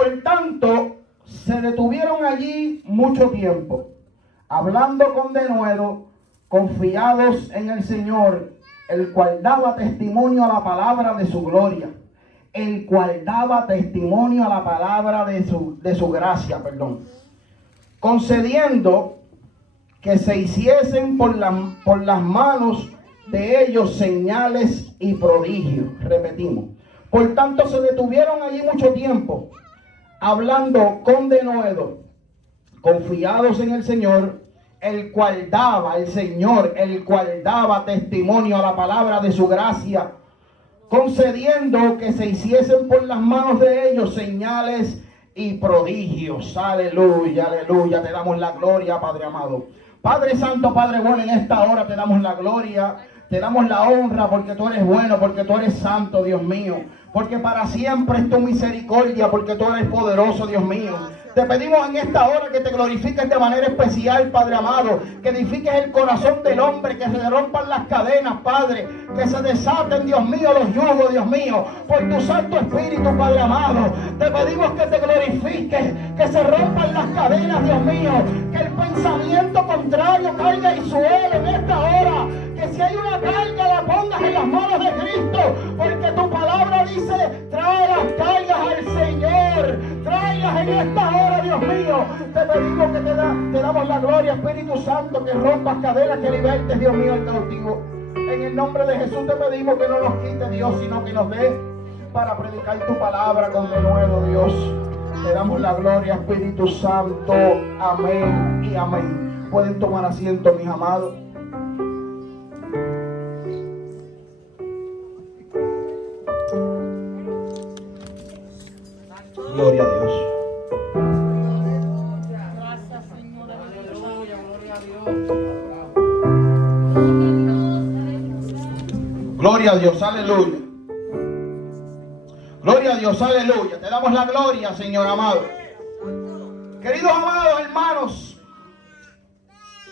Por tanto, se detuvieron allí mucho tiempo, hablando con denuedo, confiados en el Señor, el cual daba testimonio a la palabra de su gloria, el cual daba testimonio a la palabra de su gracia, concediendo que se hiciesen por las manos de ellos señales y prodigios. Repetimos. Por tanto, se detuvieron allí mucho tiempo, hablando con denuedo, confiados en el Señor, el cual daba testimonio a la palabra de su gracia, concediendo que se hiciesen por las manos de ellos señales y prodigios. Aleluya, aleluya. Te damos la gloria, Padre amado. Padre Santo, Padre bueno, en esta hora te damos la gloria, te damos la honra, porque tú eres bueno, porque tú eres santo, Dios mío. Porque para siempre es tu misericordia, porque tú eres poderoso, Dios mío. Te pedimos en esta hora que te glorifiques de manera especial, Padre amado, que edifiques el corazón del hombre, que se rompan las cadenas, Padre, que se desaten, Dios mío, los yugos, Dios mío, por tu Santo Espíritu, Padre amado. Te pedimos que te glorifiques, que se rompan las cadenas, Dios mío, que el pensamiento contrario caiga y suele en esta hora, que si hay una carga la pongas en las manos de Cristo, porque tu palabra dice: trae las cargas al Señor, tráelas en esta hora, Dios mío. Te pedimos que te damos la gloria, Espíritu Santo, que rompas cadenas, que libertes, Dios mío, el cautivo. En el nombre de Jesús te pedimos que no nos quite, Dios, sino que nos dé para predicar tu palabra con denuedo, Dios. Te damos la gloria, Espíritu Santo. Amén y amén. Pueden tomar asiento, mis amados. Gloria a Dios. Gracias, Señor. Aleluya, gloria a Dios. Gloria a Dios, aleluya. Gloria a Dios, aleluya. Te damos la gloria, Señor amado. Queridos amados hermanos,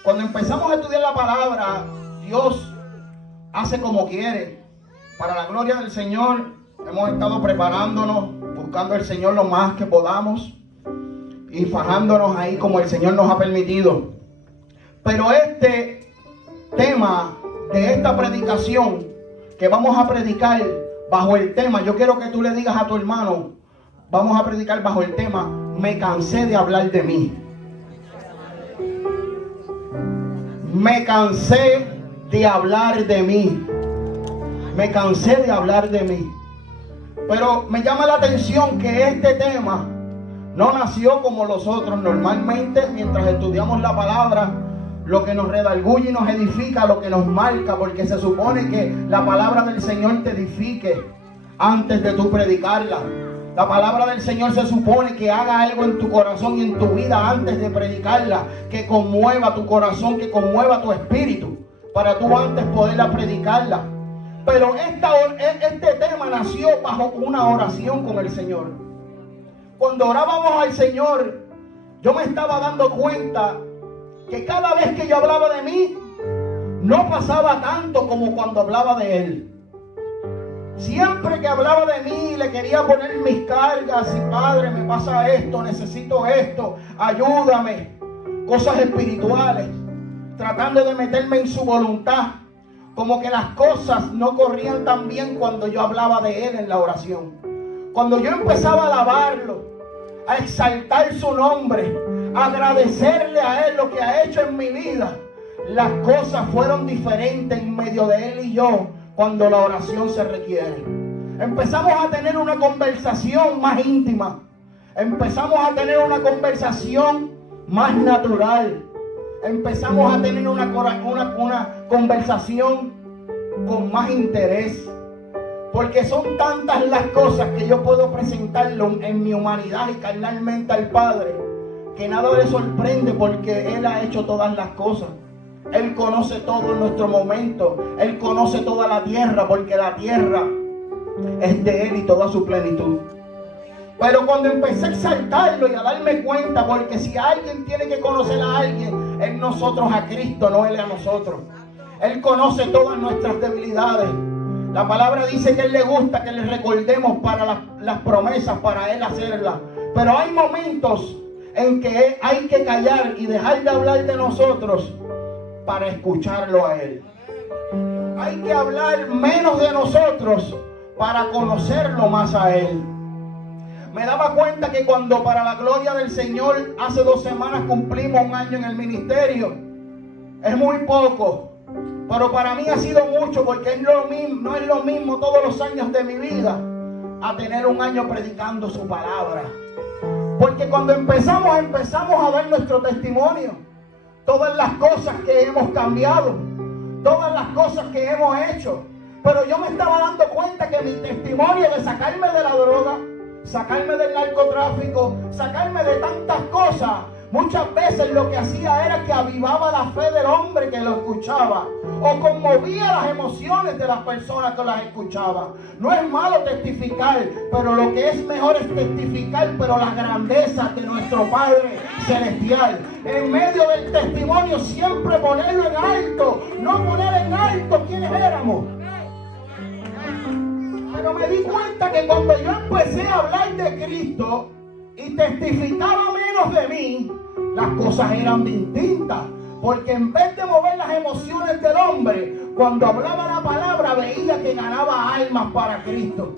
cuando empezamos a estudiar la palabra, Dios hace como quiere. Para la gloria del Señor, hemos estado preparándonos, buscando al Señor lo más que podamos y fajándonos ahí como el Señor nos ha permitido. Pero este tema de esta predicación que vamos a predicar bajo el tema, yo quiero que tú le digas a tu hermano, vamos a predicar bajo el tema: me cansé de hablar de mí. Me cansé de hablar de mí. Me cansé de hablar de mí. Pero me llama la atención que este tema no nació como los otros. Normalmente, mientras estudiamos la palabra, lo que nos redarguye y nos edifica, lo que nos marca, porque se supone que la palabra del Señor te edifique antes de tú predicarla. La palabra del Señor se supone que haga algo en tu corazón y en tu vida antes de predicarla, que conmueva tu corazón, que conmueva tu espíritu, para tú antes poderla predicarla. Pero este tema nació bajo una oración con el Señor. Cuando orábamos al Señor, yo me estaba dando cuenta que cada vez que yo hablaba de mí, no pasaba tanto como cuando hablaba de Él. Siempre que hablaba de mí, le quería poner mis cargas: y Padre, me pasa esto, necesito esto, ayúdame. Cosas espirituales, tratando de meterme en su voluntad. Como que las cosas no corrían tan bien cuando yo hablaba de Él en la oración. Cuando yo empezaba a alabarlo, a exaltar su nombre, a agradecerle a Él lo que ha hecho en mi vida, las cosas fueron diferentes en medio de Él y yo cuando la oración se requiere. Empezamos a tener una conversación más íntima. Empezamos a tener una conversación más natural. Empezamos a tener una conversación con más interés. Porque son tantas las cosas que yo puedo presentarlo en mi humanidad y carnalmente al Padre, que nada le sorprende, porque Él ha hecho todas las cosas. Él conoce todo en nuestro momento. Él conoce toda la tierra, porque la tierra es de Él y toda su plenitud. Pero cuando empecé a exaltarlo y a darme cuenta, porque si alguien tiene que conocer a alguien, es nosotros a Cristo, no Él a nosotros. Él conoce todas nuestras debilidades. La palabra dice que a Él le gusta que le recordemos para las promesas, para Él hacerlas. Pero hay momentos en que hay que callar y dejar de hablar de nosotros para escucharlo a Él. Hay que hablar menos de nosotros para conocerlo más a Él. Me daba cuenta que cuando para la gloria del Señor hace 2 semanas cumplimos 1 año en el ministerio, es muy poco, pero para mí ha sido mucho, porque no es lo mismo todos los años de mi vida a tener 1 año predicando su palabra. Porque cuando empezamos a dar nuestro testimonio, todas las cosas que hemos cambiado, todas las cosas que hemos hecho. Pero yo me estaba dando cuenta que mi testimonio de sacarme de la droga, sacarme del narcotráfico, sacarme de tantas cosas, muchas veces lo que hacía era que avivaba la fe del hombre que lo escuchaba, o conmovía las emociones de las personas que las escuchaban. No es malo testificar, pero lo que es mejor es testificar, pero la grandeza de nuestro Padre Celestial. En medio del testimonio siempre ponerlo en alto, no poner en alto quiénes éramos. Pero me di cuenta que cuando yo empecé a hablar de Cristo y testificaba menos de mí, las cosas eran distintas. Porque en vez de mover las emociones del hombre, cuando hablaba la palabra veía que ganaba almas para Cristo.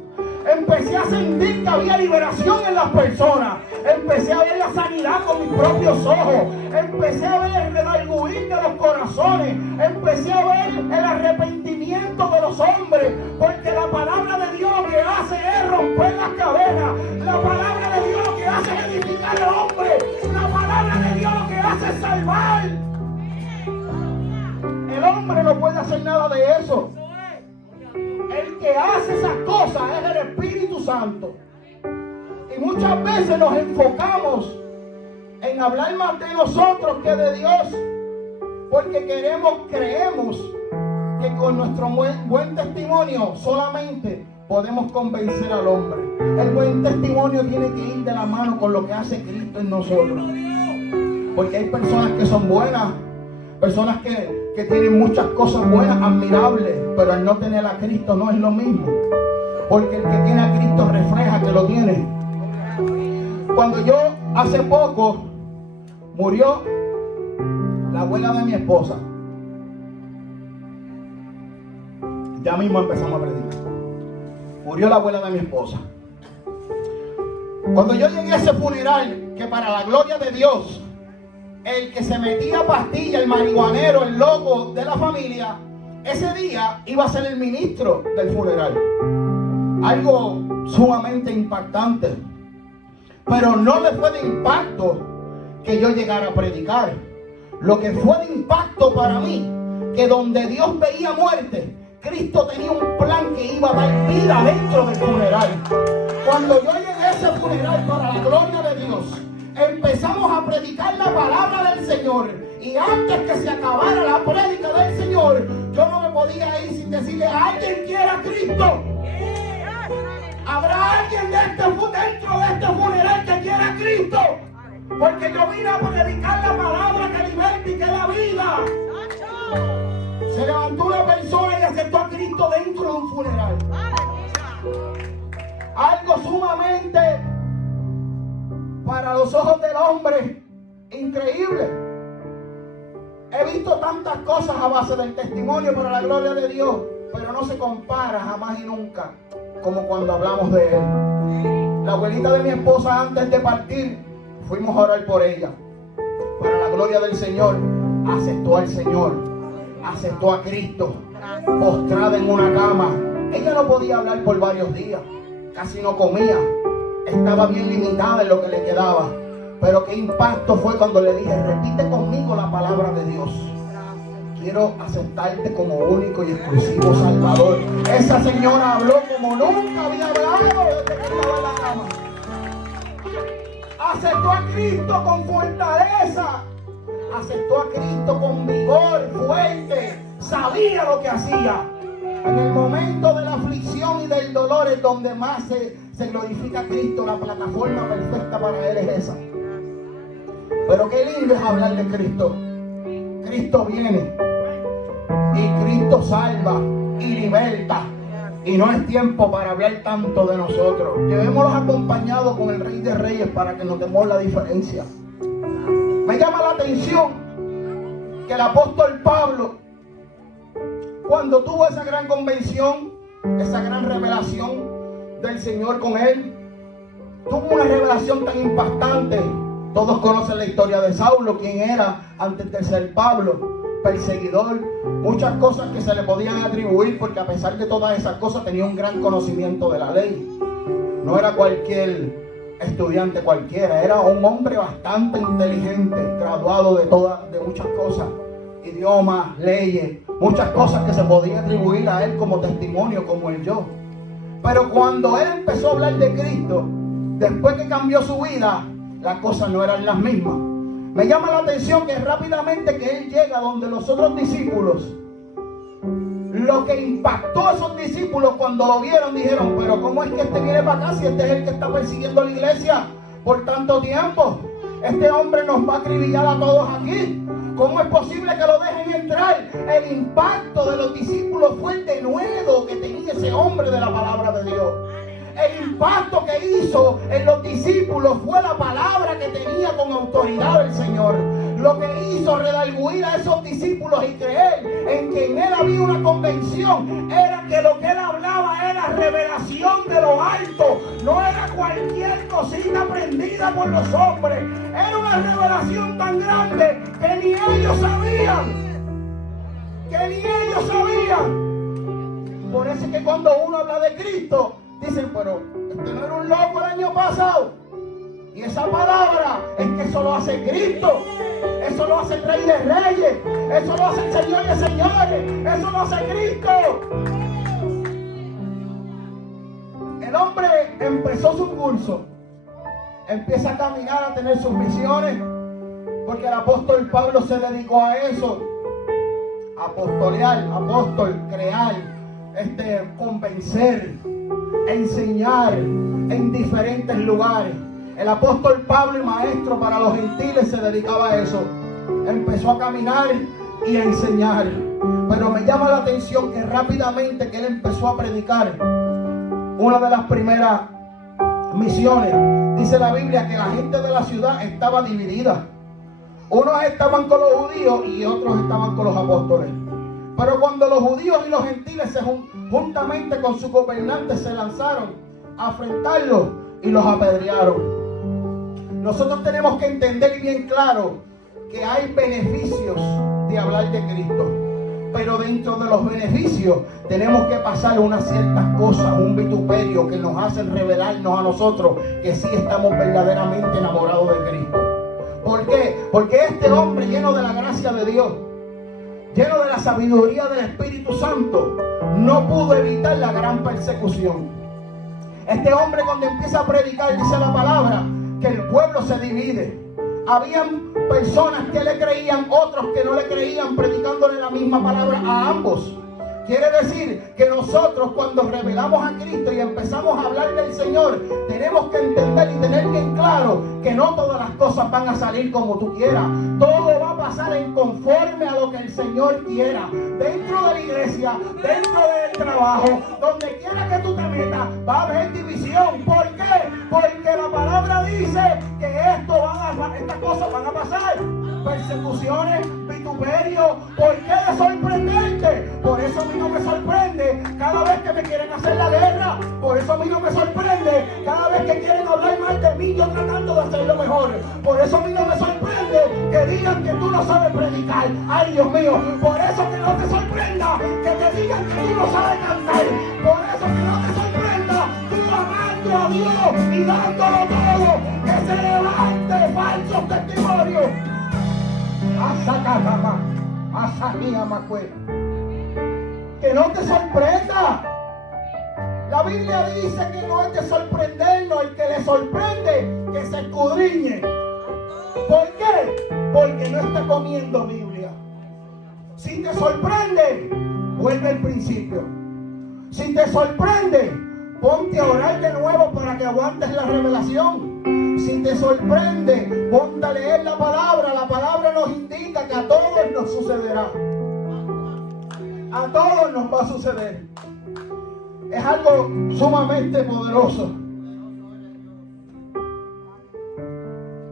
Empecé a sentir que había liberación en las personas. Empecé a ver la sanidad con mis propios ojos. Empecé a ver el redarguir de los corazones. Empecé a ver el arrepentimiento de los hombres. Porque la palabra de Dios lo que hace es romper las cadenas. La palabra de Dios lo que hace es edificar al hombre. La palabra de Dios lo que hace es salvar. El hombre no puede hacer nada de eso. El que hace esas cosas es el Espíritu Santo. Y muchas veces nos enfocamos en hablar más de nosotros que de Dios, porque creemos que con nuestro buen testimonio solamente podemos convencer al hombre. El buen testimonio tiene que ir de la mano con lo que hace Cristo en nosotros. Porque hay personas que son buenas, personas que tienen muchas cosas buenas, admirables, pero al no tener a Cristo no es lo mismo. Porque el que tiene a Cristo refleja que lo tiene. Cuando yo hace poco murió la abuela de mi esposa, ya mismo empezamos a predicar. Murió la abuela de mi esposa. Cuando yo llegué a ese funeral, que para la gloria de Dios, el que se metía pastilla, el marihuanero, el loco de la familia, ese día iba a ser el ministro del funeral. Algo sumamente impactante. Pero no le fue de impacto que yo llegara a predicar. Lo que fue de impacto para mí, que donde Dios veía muerte, Cristo tenía un plan que iba a dar vida dentro del funeral. Cuando yo llegué a ese funeral, para la gloria de Dios, empezamos a predicar la palabra del Señor. Y antes que se acabara la prédica del Señor, yo no me podía ir sin decirle: ¿alguien quiere a Cristo? ¿Habrá alguien dentro de este funeral que quiera a Cristo? Porque yo vine a predicar la palabra que liberta y que da vida. Se levantó una persona y aceptó a Cristo dentro de un funeral. Algo sumamente, para los ojos del hombre, increíble. He visto tantas cosas a base del testimonio para la gloria de Dios, pero no se compara jamás y nunca como cuando hablamos de Él. La abuelita de mi esposa, antes de partir, fuimos a orar por ella. Para la gloria del Señor, aceptó al Señor, aceptó a Cristo, postrada en una cama. Ella no podía hablar por varios días, casi no comía, estaba bien limitada en lo que le quedaba. Pero qué impacto fue cuando le dije: repite conmigo la palabra de Dios. Quiero aceptarte como único y exclusivo Salvador. Esa señora habló como nunca había hablado desde que estaba en la cama. Aceptó a Cristo con fortaleza. Aceptó a Cristo con vigor, fuerte. Sabía lo que hacía. En el momento de la aflicción y del dolor es donde más se glorifica a Cristo. La plataforma perfecta para Él es esa. Pero qué lindo es hablar de Cristo. Cristo viene y Cristo salva y liberta. Y no es tiempo para hablar tanto de nosotros. Llevémoslos acompañados con el Rey de Reyes para que notemos la diferencia. Me llama la atención que el apóstol Pablo, cuando tuvo esa gran convención, esa gran revelación del Señor con él, tuvo una revelación tan impactante. Todos conocen la historia de Saulo, quien era antes de ser Pablo, perseguidor, muchas cosas que se le podían atribuir, porque a pesar de todas esas cosas tenía un gran conocimiento de la ley. No era cualquier estudiante cualquiera, era un hombre bastante inteligente, graduado de muchas cosas, idiomas, leyes, muchas cosas que se podían atribuir a él como testimonio, como el yo. Pero cuando él empezó a hablar de Cristo, después que cambió su vida, las cosas no eran las mismas. Me llama la atención que rápidamente que él llega donde los otros discípulos, lo que impactó a esos discípulos cuando lo vieron, dijeron: pero ¿cómo es que este viene para acá si este es el que está persiguiendo a la iglesia por tanto tiempo? Este hombre nos va a acribillar a todos aquí. ¿Cómo es posible que lo dejen entrar? El impacto de los discípulos fue el denuedo que tenía ese hombre de la palabra de Dios. El impacto que hizo en los discípulos fue la palabra que tenía con autoridad el Señor. Lo que hizo redarguir a esos discípulos y creer en que en él había una convención era que lo que él hablaba era revelación de lo alto. No era cualquier cosita aprendida por los hombres. Era una revelación tan grande que ni ellos sabían. Por eso es que cuando uno habla de Cristo, dicen: pero este no era un loco el año pasado. Y esa palabra es que eso lo hace Cristo. Eso lo hace el Rey de Reyes. Eso lo hace el Señor de Señores. Eso lo hace Cristo. El hombre empezó su curso. Empieza a caminar, a tener sus misiones. Porque el apóstol Pablo se dedicó a eso. Apostolear, crear, convencer, enseñar en diferentes lugares. El apóstol Pablo, y maestro para los gentiles, se dedicaba a eso. Empezó a caminar y a enseñar. Pero me llama la atención que rápidamente que él empezó a predicar, una de las primeras misiones, dice la Biblia que la gente de la ciudad estaba dividida. Unos estaban con los judíos y otros estaban con los apóstoles. Pero cuando los judíos y los gentiles juntamente con sus gobernantes se lanzaron a afrentarlos y los apedrearon. Nosotros tenemos que entender bien claro que hay beneficios de hablar de Cristo. Pero dentro de los beneficios tenemos que pasar unas ciertas cosas, un vituperio que nos hacen revelarnos a nosotros que sí estamos verdaderamente enamorados de Cristo. ¿Por qué? Porque este hombre, lleno de la gracia de Dios, lleno de la sabiduría del Espíritu Santo, no pudo evitar la gran persecución. Este hombre, cuando empieza a predicar, dice la palabra que el pueblo se divide. Habían personas que le creían, otros que no le creían, predicándole la misma palabra a ambos. Quiere decir que nosotros, cuando revelamos a Cristo y empezamos a hablar del Señor, tenemos que entender y tener bien claro que no todas las cosas van a salir como tú quieras. Todo va a pasar en conforme a lo que el Señor quiera. Dentro de la iglesia, dentro del trabajo, donde quiera que tú te metas, va a haber división. ¿Por qué? Porque la palabra dice que estas cosas van a pasar. Persecuciones, vituperio. ¿Por qué de sorprenderte? Por eso a mí no me sorprende cada vez que me quieren hacer la guerra. Por eso a mí no me sorprende cada vez que quieren hablar mal de mí, yo tratando de hacerlo mejor. Por eso a mí no me sorprende que digan que tú no sabes predicar. Ay, Dios mío. Por eso que no te sorprenda que te digan que tú no sabes cantar. Por eso que no te sorprenda tú amando a Dios y dándolo todo, que se levante falsos testimonios. Que no te sorprenda. La Biblia dice que no es de sorprendernos. El que le sorprende, que se escudriñe. ¿Por qué? Porque no está comiendo Biblia. Si te sorprende, vuelve al principio. Si te sorprende, ponte a orar de nuevo para que aguantes la revelación. Si te sorprende, ponte a leer la palabra. La palabra nos indica que a todos nos sucederá. A todos nos va a suceder. Es algo sumamente poderoso.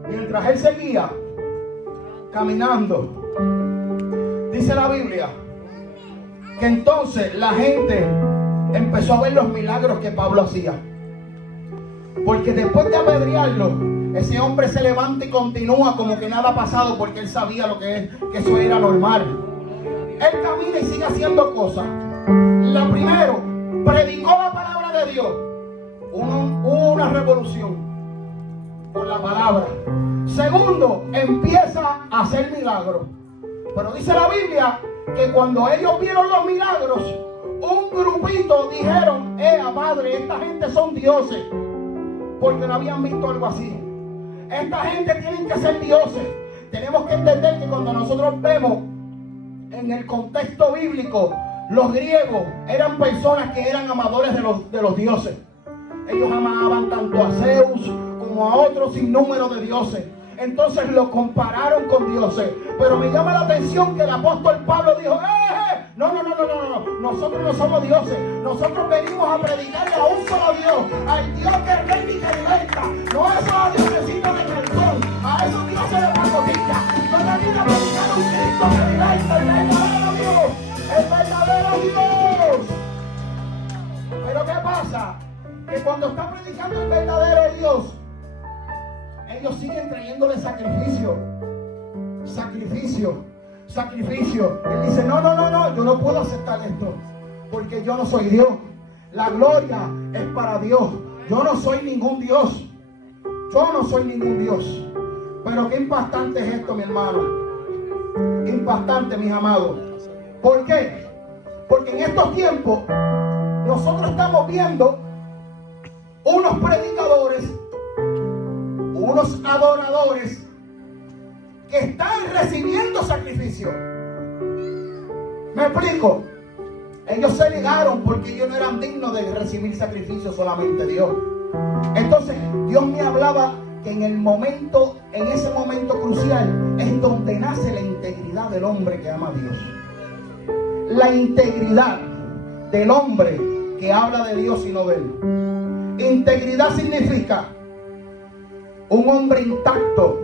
Mientras él seguía caminando, dice la Biblia que entonces la gente empezó a ver los milagros que Pablo hacía. Porque después de apedrearlo, ese hombre se levanta y continúa como que nada ha pasado, porque él sabía lo que es, que eso era normal. Él camina y sigue haciendo cosas. La primero, predicó la palabra de Dios. Hubo una revolución con la palabra. Segundo, empieza a hacer milagros. Pero dice la Biblia que cuando ellos vieron los milagros, un grupito dijeron: padre, esta gente son dioses, porque no habían visto algo así. Esta gente tiene que ser dioses. Tenemos que entender que cuando nosotros vemos en el contexto bíblico, los griegos eran personas que eran amadores de los dioses. Ellos amaban tanto a Zeus como a otros sinnúmero de dioses. Entonces lo compararon con dioses. Pero me llama la atención que el apóstol Pablo dijo: no, nosotros no somos dioses. Nosotros venimos a predicarle a un solo Dios, al Dios que reina y que liberta. No a esos diosesitos de perdón, a esos dioses de pacotilla. Yo vengo a predicar a un Cristo que liberta, el verdadero Dios, el verdadero Dios. Pero ¿qué pasa? Que cuando está predicando el verdadero Dios, ellos siguen trayéndole sacrificio. Él dice: no, yo no puedo aceptar esto, porque yo no soy Dios. La gloria es para Dios. Yo no soy ningún Dios. Pero qué impactante es esto, mi hermano. Impactante, mis amados. ¿Por qué? Porque en estos tiempos nosotros estamos viendo unos predicadores, unos adoradores que están recibiendo sacrificio. ¿Me explico? Ellos se negaron porque ellos no eran dignos de recibir sacrificio, solamente Dios. Entonces Dios me hablaba que en ese momento crucial es donde nace la integridad del hombre que ama a Dios. La integridad del hombre que habla de Dios y no de él. Integridad significa un hombre intacto,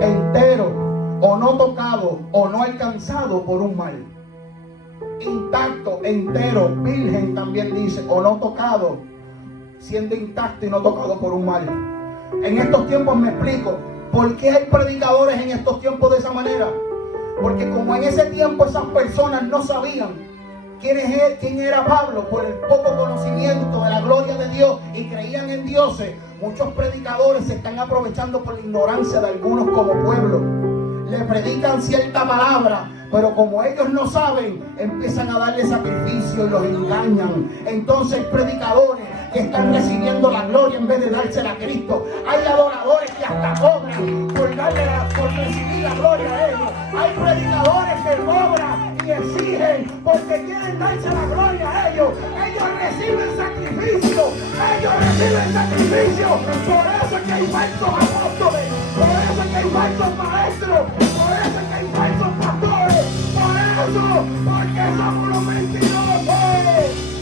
entero, o no tocado, o no alcanzado por un mal. Intacto, entero, virgen también dice, o no tocado, siendo intacto y no tocado por un mal. En estos tiempos me explico por qué hay predicadores en estos tiempos de esa manera. Porque como en ese tiempo esas personas no sabían quién era Pablo, por el poco conocimiento de la gloria de Dios, y creían en dioses, muchos predicadores se están aprovechando por la ignorancia de algunos como pueblo. Le predican cierta palabra, pero como ellos no saben, empiezan a darle sacrificio y los engañan. Entonces hay predicadores que están recibiendo la gloria en vez de dársela a Cristo. Hay adoradores que hasta cobran por recibir la gloria a ellos. Hay predicadores que cobran y exigen porque quieren darse la gloria a ellos. Ellos reciben sacrificio. Por eso es que hay falsos apóstoles. Por eso es que hay falsos maestros. Por eso es que hay falsos pastores. Por eso, porque son unos mentirosos.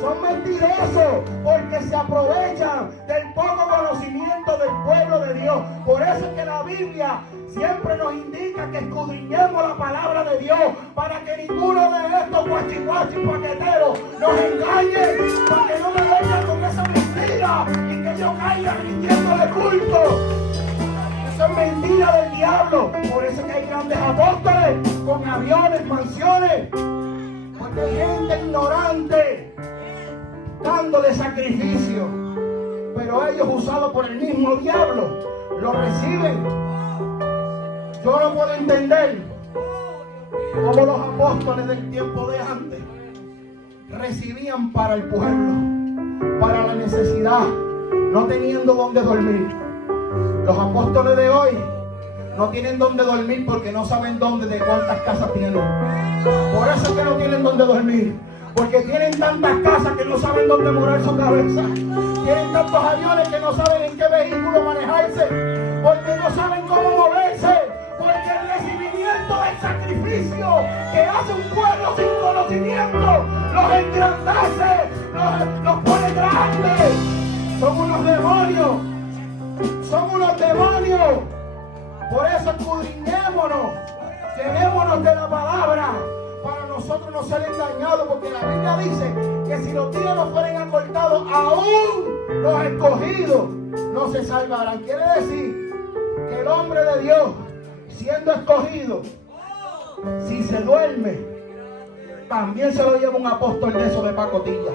Son mentirosos porque se aprovechan del poco conocimiento del pueblo de Dios. Por eso es que la Biblia siempre nos indica que escudriñemos la palabra de Dios, para que ninguno de estos guachihuachis paqueteros nos engañe, para que no me vengan con esa mentira y que yo caiga rindiéndole culto. Eso es mentira del diablo. Por eso es que hay grandes apóstoles con aviones, mansiones, porque hay gente ignorante dándole sacrificio, pero ellos, usados por el mismo diablo, lo reciben. Yo no puedo entender cómo los apóstoles del tiempo de antes recibían para el pueblo, para la necesidad, no teniendo dónde dormir. Los apóstoles de hoy no tienen dónde dormir porque no saben de cuántas casas tienen. Por eso es que no tienen dónde dormir. Porque tienen tantas casas que no saben dónde morar su cabeza. Tienen tantos aviones que no saben en qué vehículo manejarse. Porque no saben cómo moverse. Porque el recibimiento del sacrificio juicio que hace un pueblo sin conocimiento, los engrandece, los pone grandes. Son unos demonios. Son unos demonios. Por eso escudriñémonos. Llenémonos de la palabra para nosotros no ser engañados, porque la Biblia dice que si los días no fueren acortados, aún los escogidos no se salvarán. Quiere decir que el hombre de Dios, siendo escogido, si se duerme, también se lo lleva un apóstol de eso de pacotilla.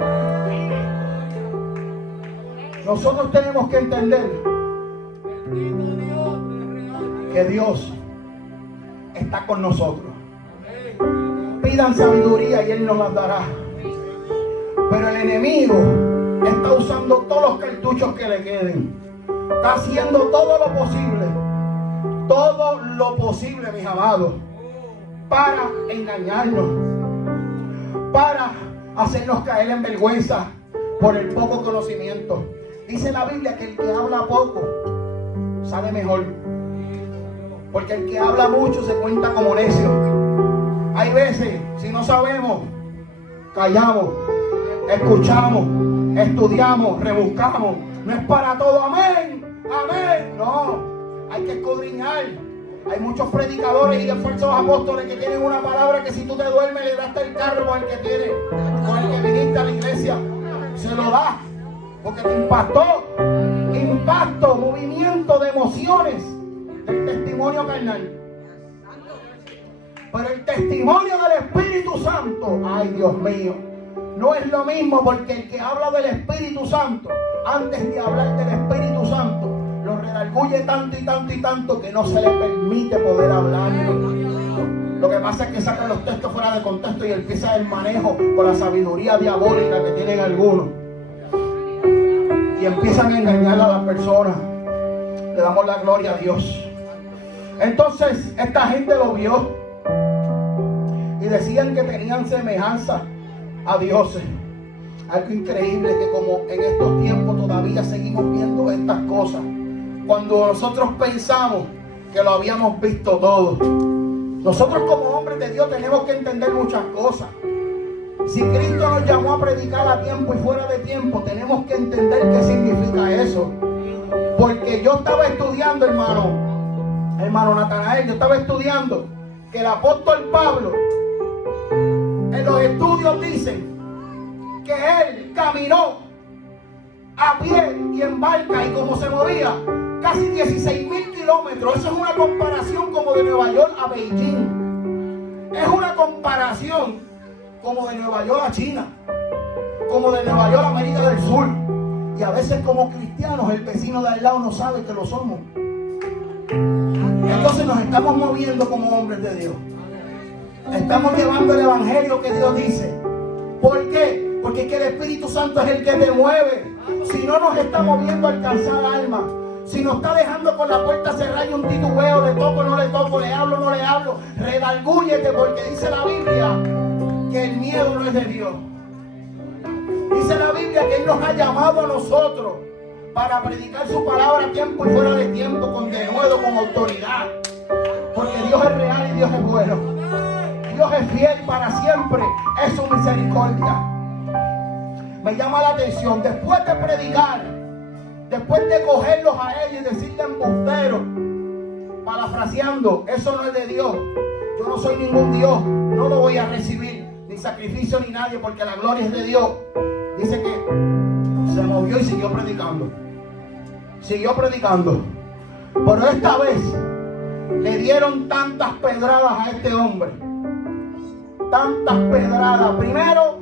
Nosotros tenemos que entender que Dios está con nosotros. Pidan sabiduría y Él nos las dará. Pero el enemigo está usando todos los cartuchos que le queden. Está haciendo todo lo posible, mis amados, para engañarnos, para hacernos caer en vergüenza por el poco conocimiento. Dice la Biblia que el que habla poco sale mejor, porque el que habla mucho se cuenta como necio. Hay veces, si no sabemos, callamos, escuchamos, estudiamos, rebuscamos. No es para todo, amén, amén. No, hay que escudriñar. Hay muchos predicadores y de falsos apóstoles que tienen una palabra que si tú te duermes le das el carro con el que tiene, con el que viniste a la iglesia. Se lo da, porque te impactó, movimiento de emociones del testimonio carnal. Pero el testimonio del Espíritu Santo, ay Dios mío, no es lo mismo, porque el que habla del Espíritu Santo, antes de hablar del Espíritu Santo, lo redarguye tanto y tanto y tanto que no se le permite poder hablarlo. Lo que pasa es que sacan los textos fuera de contexto y empieza el manejo con la sabiduría diabólica que tienen algunos. Y empiezan a engañar a las personas. Le damos la gloria a Dios. Entonces esta gente lo vio y decían que tenían semejanza a dioses. Algo increíble, que como en estos tiempos todavía seguimos viendo estas cosas, cuando nosotros pensamos que lo habíamos visto todo. Nosotros como hombres de Dios tenemos que entender muchas cosas. Si Cristo nos llamó a predicar a tiempo y fuera de tiempo, tenemos que entender qué significa eso. Porque yo estaba estudiando, hermano Natanael, yo estaba estudiando que el apóstol Pablo, en los estudios dicen que él caminó a pie y en barca, y como se movía casi 16,000 kilómetros. Eso es una comparación como de Nueva York a Beijing. Es una comparación como de Nueva York a China, como de Nueva York a América del Sur. Y a veces como cristianos el vecino de al lado no sabe que lo somos. Entonces nos estamos moviendo como hombres de Dios. Estamos llevando el evangelio que Dios dice. ¿Por qué? Porque es que el Espíritu Santo es el que te mueve. Si no nos está moviendo a alcanzar alma, si nos está dejando con la puerta cerrada y un titubeo, le toco, no le toco, le hablo, no le hablo, redargúyete, porque dice la Biblia que el miedo no es de Dios. Dice la Biblia que Él nos ha llamado a nosotros para predicar su palabra a tiempo y fuera de tiempo, con denuedo, con autoridad. Porque Dios es real y Dios es bueno. Dios es fiel para siempre, es su misericordia. Me llama la atención, después de predicar, después de cogerlos a ellos y decirle embusteros, parafraseando, eso no es de Dios, yo no soy ningún Dios, no lo voy a recibir, ni sacrificio ni nadie, porque la gloria es de Dios. Dice que se movió y siguió predicando. Pero esta vez le dieron tantas pedradas a este hombre, tantas pedradas. Primero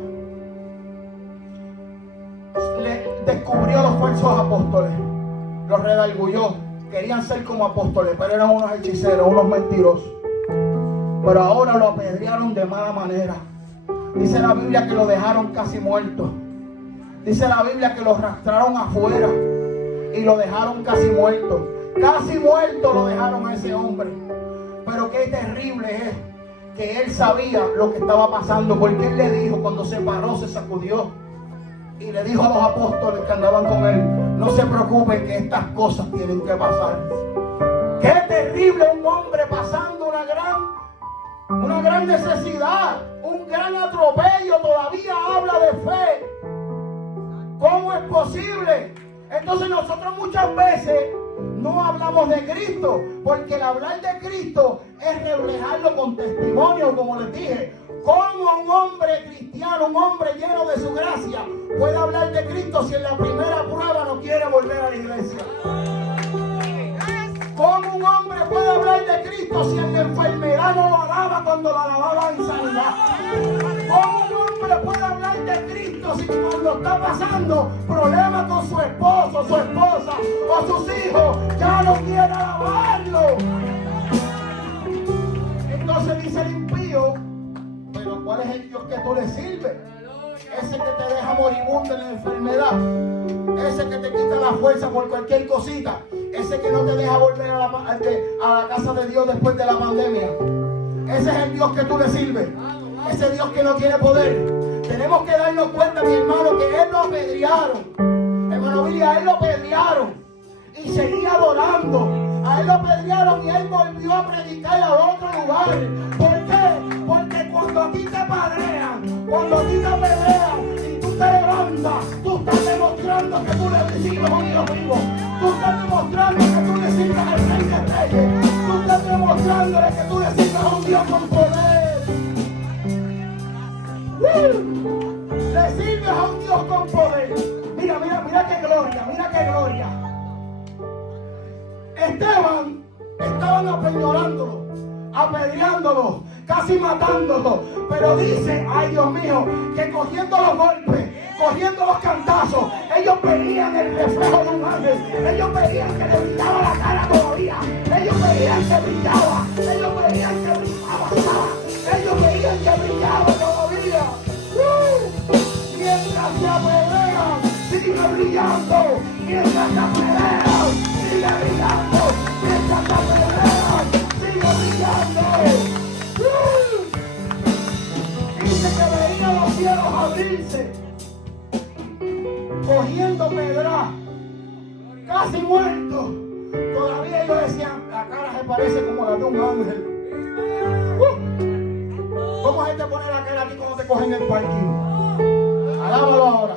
le descubrió los falsos apóstoles, los redarguyó. Querían ser como apóstoles, pero eran unos hechiceros, unos mentirosos. Pero ahora lo apedrearon de mala manera. Dice la Biblia que lo dejaron casi muerto. Dice la Biblia que lo arrastraron afuera y lo dejaron casi muerto. Casi muerto lo dejaron a ese hombre. Pero qué terrible es que él sabía lo que estaba pasando, porque él le dijo, cuando se paró, se sacudió y le dijo a los apóstoles que andaban con él: no se preocupen, que estas cosas tienen que pasar. Qué terrible un hombre pasando una gran una gran necesidad, un gran atropello, todavía habla de fe. ¿Cómo es posible? Entonces nosotros muchas veces no hablamos de Cristo, porque el hablar de Cristo es reflejarlo con testimonio, como les dije. ¿Cómo un hombre cristiano, un hombre lleno de su gracia, puede hablar de Cristo si en la primera prueba no quiere volver a la iglesia? ¿Cómo un hombre puede hablar de Cristo si en la enfermedad no lo alaba cuando lo alababa en sanidad? ¿Cómo un hombre puede hablar de Cristo si cuando está pasando problemas con su esposo, su esposa o sus hijos ya no quiere alabarlo? Entonces dice el impío, pero ¿cuál es el Dios que tú le sirves? Ese que te deja moribundo en la enfermedad, ese que te quita la fuerza por cualquier cosita, ese que no te deja volver a la casa de Dios después de la pandemia. Ese es el Dios que tú le sirves, ese Dios que no tiene poder. Tenemos que darnos cuenta, mi hermano, que Él lo apedrearon. Hermano Billy, a Él lo apedrearon y seguía adorando. A Él lo apedrearon y Él volvió a predicar a otro lugar. ¿Por qué? Porque cuando a ti te apedrean, cuando a ti te apedrean y tú te levantas, tú estás demostrando que tú le sirves a un Dios vivo. Tú estás demostrando que tú le sirves al Rey de Reyes. Tú estás demostrándole que tú le sirves a un Dios con poder. Le sirves a un Dios con poder. Mira, mira, mira qué gloria, mira qué gloria. Esteban, estaban apeñorándolo, apedreándolo, casi matándolo. Pero dice, ay Dios mío, que cogiendo los golpes, cogiendo los cantazos, ellos veían el reflejo de un ángel. Ellos veían que le brillaba la cara todavía. Ellos veían que brillaba. Ellos veían que brillaba. Ellos veían que brillaba todavía. Mientras se apedrean, sigue brillando. Mientras se apedrean, sigue brillando. Mientras se apedrean, sigue brillando. Dice que veía los cielos abrirse, cogiendo pedra, casi muerto. Todavía ellos decían, la cara se parece como la de un ángel. ¿Cómo se te pone la cara a ti cuando te cogen el parking? Alábalo ahora.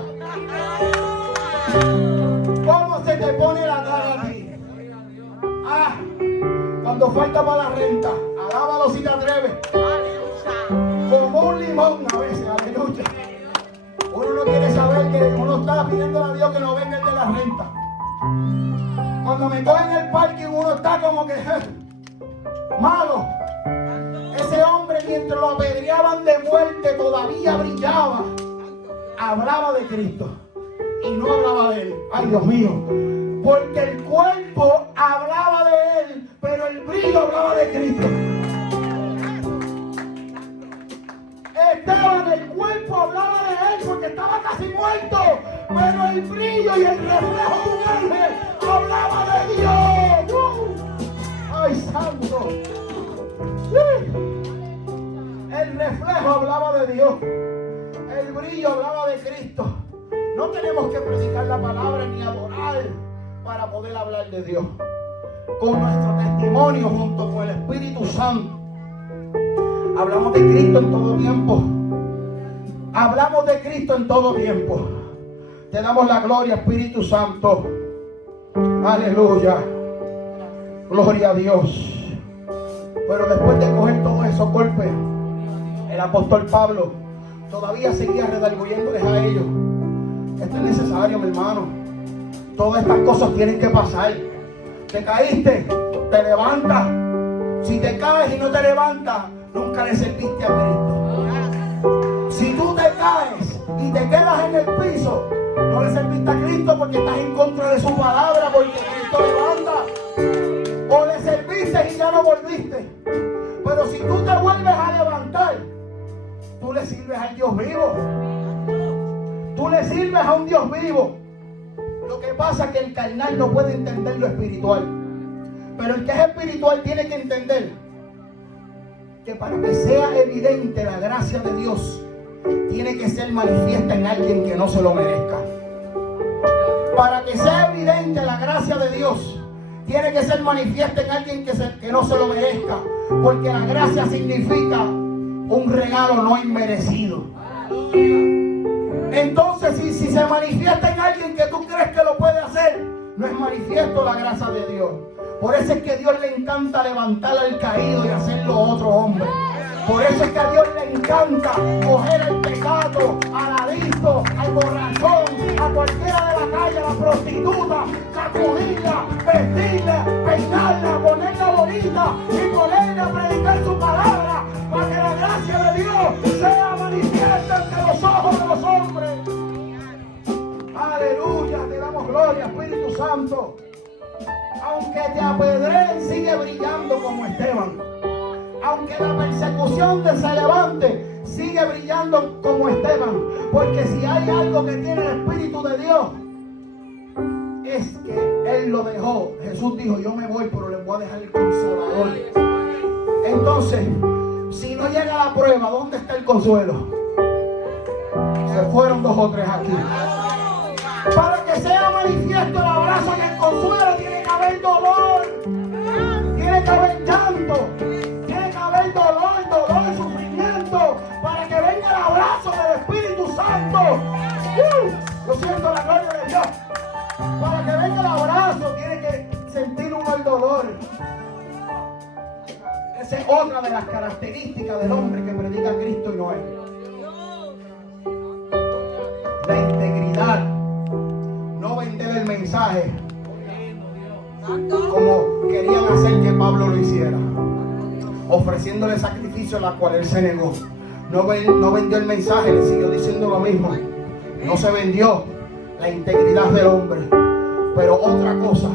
¿Cómo se te pone la cara a ti? Ah, cuando falta para la renta. Alábalo si te atreves. Como un limón a veces, aleluya. Uno no quiere saber que uno está pidiendo a Dios que no venga el de la renta. Cuando me cogen el parking uno está como que malo. Ese hombre mientras lo apedreaban de muerte todavía brillaba. Hablaba de Cristo y no hablaba de él. Ay Dios mío. Porque el cuerpo hablaba de él, pero el brillo hablaba de Cristo. Esteban, el cuerpo hablaba de él porque estaba casi muerto, pero el brillo y el reflejo de un ángel hablaba de Dios. ¡Ay, santo! El reflejo hablaba de Dios, el brillo hablaba de Cristo. No tenemos que predicar la palabra ni adorar para poder hablar de Dios. Con nuestro testimonio junto con el Espíritu Santo hablamos de Cristo en todo tiempo. Hablamos de Cristo en todo tiempo. Te damos la gloria, Espíritu Santo. Aleluya. Gloria a Dios. Pero después de coger todos esos golpes, el apóstol Pablo todavía seguía redarguyéndoles a ellos. Esto es necesario, mi hermano. Todas estas cosas tienen que pasar. Te caíste, te levantas. Si te caes y no te levantas, nunca le serviste a Cristo. Si tú te caes y te quedas en el piso, no le serviste a Cristo porque estás en contra de su palabra, porque Cristo levanta. O le serviste y ya no volviste. Pero si tú te vuelves a levantar, tú le sirves al Dios vivo. Tú le sirves a un Dios vivo. Lo que pasa es que el carnal no puede entender lo espiritual. Pero el que es espiritual tiene que entender que para que sea evidente la gracia de Dios, tiene que ser manifiesta en alguien que no se lo merezca. Para que sea evidente la gracia de Dios, tiene que ser manifiesta en alguien que no se lo merezca, porque la gracia significa un regalo no inmerecido. Entonces, si se manifiesta en alguien que tú crees que lo puede hacer, no es manifiesto la gracia de Dios. Por eso es que a Dios le encanta levantar al caído y hacerlo otro hombre. Por eso es que a Dios le encanta coger el pecado, al adicto, al borrachón, a cualquiera de la calle, a la prostituta, sacudirla, vestirla, peinarla, ponerla bonita y ponerla a predicar su palabra, para que la gracia de Dios sea manifiesta ante los ojos de los hombres. Aleluya, te damos gloria, Espíritu Santo. Aunque te apedreen, sigue brillando como Esteban. Aunque la persecución te se levante, sigue brillando como Esteban. Porque si hay algo que tiene el Espíritu de Dios, es que Él lo dejó. Jesús dijo, yo me voy, pero les voy a dejar el Consolador. Entonces, si no llega la prueba, ¿dónde está el consuelo? Se fueron 2 o 3 aquí. Para que sea manifiesto el abrazo y el consuelo, tiene que haber dolor, tiene que haber llanto, tiene que haber dolor, sufrimiento, para que venga el abrazo del Espíritu Santo. Yo siento la gloria de Dios. Para que venga el abrazo, tiene que sentir uno el dolor. Esa es otra de las características del hombre que predica a Cristo y no él. La integridad. No vender el mensaje como querían hacer que Pablo lo hiciera, ofreciéndole sacrificios a la cual él se negó. No vendió el mensaje, le siguió diciendo lo mismo. No se vendió la integridad del hombre. Pero otra cosa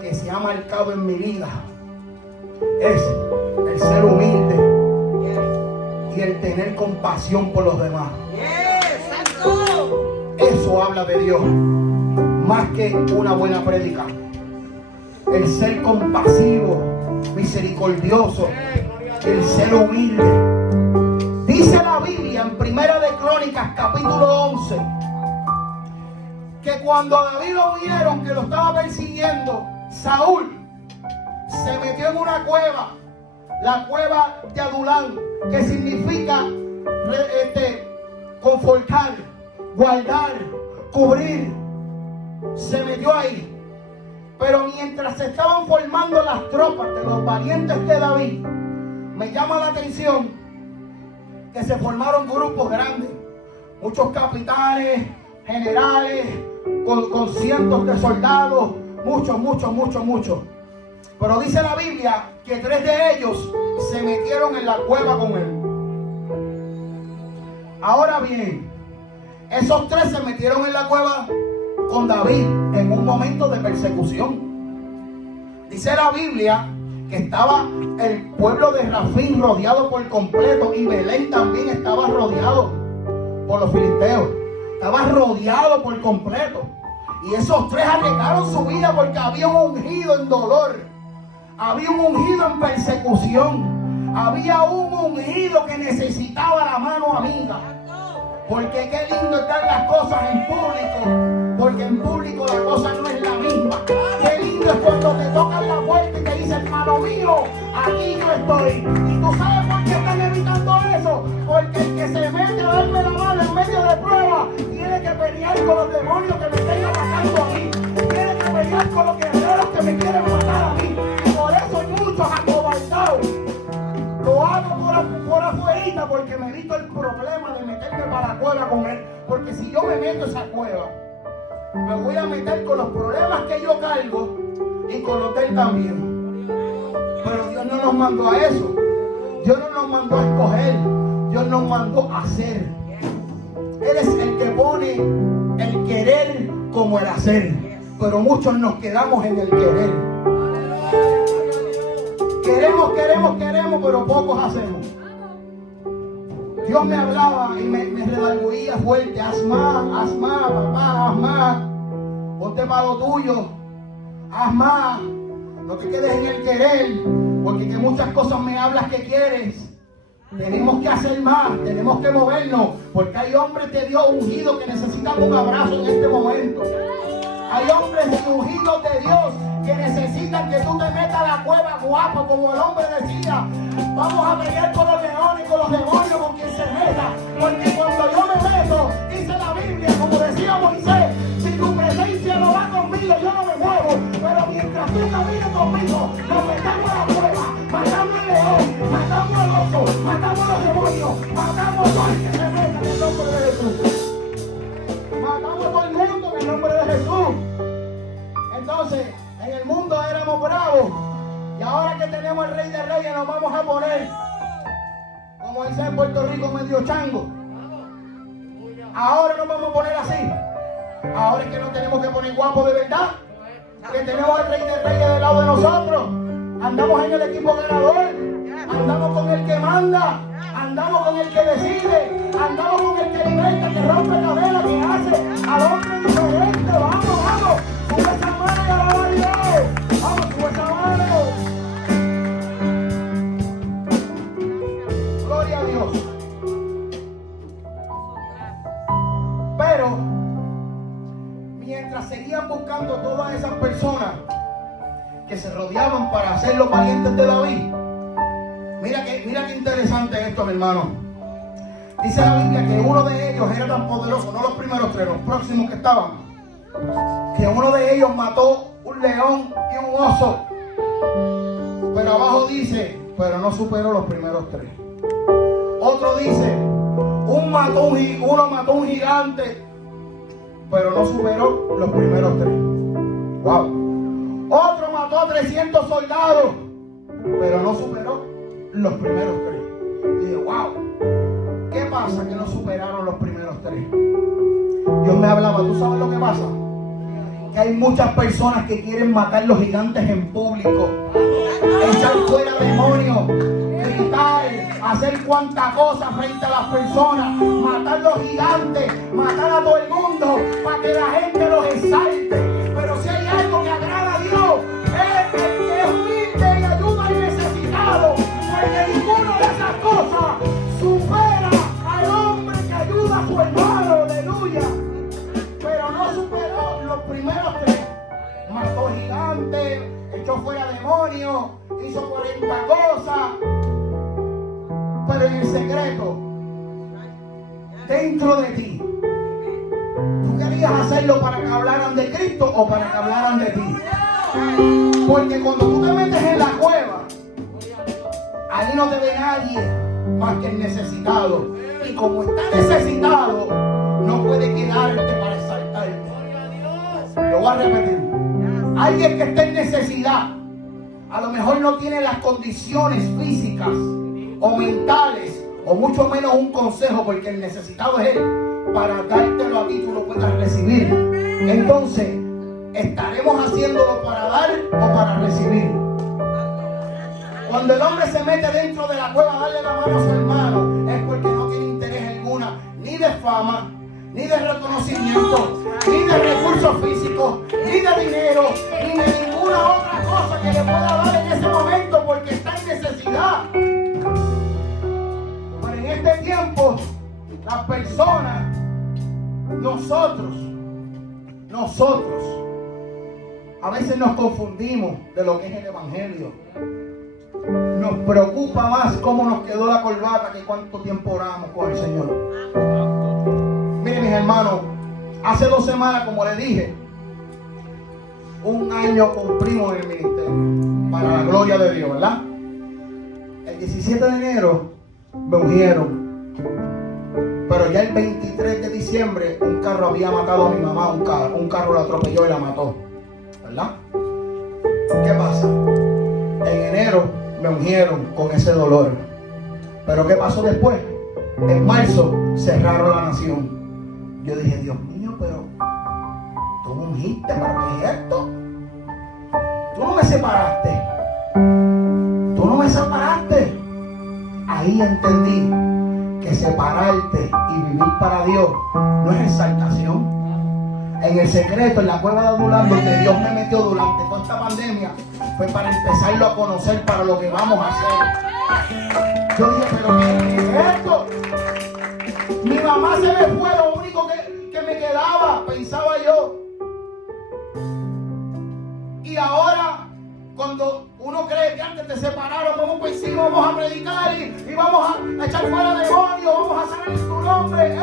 que se ha marcado en mi vida es el ser humilde y el tener compasión por los demás. Eso habla de Dios más que una buena prédica. El ser compasivo, misericordioso, el ser humilde. Dice la Biblia en 1 de Crónicas capítulo 11 que cuando a David lo vieron que lo estaba persiguiendo, Saúl se metió en una cueva, la cueva de Adulán, que significa confortar, guardar, cubrir. Se metió ahí. Pero mientras se estaban formando las tropas de los valientes de David, me llama la atención que se formaron grupos grandes, muchos capitanes, generales, con cientos de soldados, muchos. Pero dice la Biblia que 3 de ellos se metieron en la cueva con él. Ahora bien, esos 3 se metieron en la cueva con David en un momento de persecución. Dice la Biblia que estaba el pueblo de Rafín rodeado por completo, y Belén también estaba rodeado por los filisteos. Estaba rodeado por completo. Y esos 3 arriesgaron su vida porque había un ungido en dolor, había un ungido en persecución, había un ungido que necesitaba la mano amiga. Porque qué lindo están las cosas en público, porque en público la cosa no es la misma. Qué lindo es cuando te tocan la puerta y te dicen, hermano mío, aquí yo estoy. Y tú sabes por qué están evitando eso. Porque el que se mete a darme la mano en medio de prueba tiene que pelear con los demonios que me estén atacando a mí. Tiene que pelear con los guerreros que me quieren matar a mí. Y por eso hay muchos acobardados. Lo hago por afuerita porque me evito el problema de meterme para la cueva con él. Porque si yo me meto a esa cueva, me voy a meter con los problemas que yo cargo y con los de él también. Pero Dios no nos mandó a eso. Dios no nos mandó a escoger. Dios nos mandó a hacer. Él es el que pone el querer como el hacer. Pero muchos nos quedamos en el querer. Queremos, pero pocos hacemos. Dios me hablaba y me redarguía fuerte. Haz más, papá, haz más. Ponte para lo tuyo. Haz más. No te quedes en el querer. Porque que muchas cosas me hablas que quieres. Tenemos que hacer más. Tenemos que movernos. Porque hay hombres de Dios ungidos que necesitan un abrazo en este momento. Hay hombres ungidos de Dios que necesitan que tú te metas a la cueva guapo, como el hombre decía. Vamos a pelear con los leones, con los demonios, con quien se meta. Porque cuando yo me meto, dice la Biblia, como decía Moisés, si tu presencia no va conmigo, yo no me muevo. Pero mientras tú camines conmigo, nos metamos a la cueva, matamos al león, matamos al oso, matamos a los demonios, matamos a todo el que se meta en el nombre de Jesús. Matamos a todo el mundo en el nombre de Jesús. Entonces, en el mundo éramos bravos. Y ahora que tenemos el Rey de Reyes, nos vamos a poner, como dice en Puerto Rico, medio chango. Ahora nos vamos a poner así. Ahora es que nos tenemos que poner guapos de verdad. Que tenemos al Rey de Reyes del lado de nosotros. Andamos en el equipo ganador. Andamos con el que manda. Andamos con el que decide. Andamos con el que liberta, que rompe cadenas, que hace al hombre diferente. Vamos, vamos. Sube esa mano y alaba a Dios. Vamos, sube esa mano. Gloria a Dios. Pero mientras seguían buscando todas esas personas que se rodeaban para ser los valientes de David, mira qué interesante esto, mi hermano. Dice la Biblia que uno de ellos era tan poderoso, no los primeros tres, los próximos que estaban, que uno de ellos mató un león y un oso. Pero abajo dice, pero no superó los primeros tres. Otro dice, uno mató un gigante, pero no superó los primeros tres. Wow. Otro mató a 300 soldados, pero no superó los primeros tres. Y dije, wow. ¿Qué pasa que no superaron los primeros tres? Dios me hablaba, ¿tú sabes lo que pasa? Que hay muchas personas que quieren matar los gigantes en público, echar fuera demonios, gritar, hacer cuanta cosa frente a las personas, matar los gigantes, matar a todo el mundo para que la gente los exalte. Pero si hay algo que agrada a Dios, es el que es humilde y ayuda al necesitado, porque ninguna de esas cosas supera al hombre que ayuda a su hermano, aleluya. Pero no superó los primeros tres. Mató gigantes, echó fuera demonios, hizo 40 cosas. Pero en el secreto, dentro de ti, ¿tú querías hacerlo para que hablaran de Cristo o para que hablaran de ti? Porque cuando tú te metes en la cueva, ahí no te ve nadie más que el necesitado. Y como está necesitado, no puede quedarte para exaltarte. Lo voy a repetir. Alguien que esté en necesidad, a lo mejor no tiene las condiciones físicas o mentales, o mucho menos un consejo, porque el necesitado es él, para dártelo a ti, tú lo puedas recibir. Entonces, ¿estaremos haciéndolo para dar o para recibir? Cuando el hombre se mete dentro de la cueva a darle la mano a su hermano, es porque no tiene interés alguna, ni de fama, ni de reconocimiento, ni de recursos físicos, ni de dinero, ni de ninguna otra cosa que le pueda dar en ese momento, porque está en necesidad. Pero en este tiempo, las personas, nosotros, a veces nos confundimos de lo que es el evangelio. Nos preocupa más cómo nos quedó la corbata que cuánto tiempo oramos con el Señor. Miren, mis hermanos, hace 2 semanas, como les dije, 1 año cumplimos en el ministerio, para la gloria de Dios, ¿verdad? El 17 de enero me ungieron, pero ya el 23 de diciembre un carro había matado a mi mamá, un carro la atropelló y la mató, ¿verdad? ¿Qué pasa? En enero me ungieron con ese dolor, pero ¿qué pasó después? En marzo cerraron la nación. Yo dije, Dios mío, pero tú me ungiste, ¿para qué es esto? Tú no me separaste. Ahí entendí que separarte y vivir para Dios no es exaltación. En el secreto, en la cueva de Adulán, donde Dios me metió durante toda esta pandemia, fue para empezarlo a conocer para lo que vamos a hacer. Yo dije, pero ¿qué es esto? Mi mamá se me fue, lo único que me quedaba, pensaba yo. cuando uno cree que antes te separaron, vamos por encima, vamos a predicar y vamos a echar fuera demonios, vamos a sanar en tu nombre,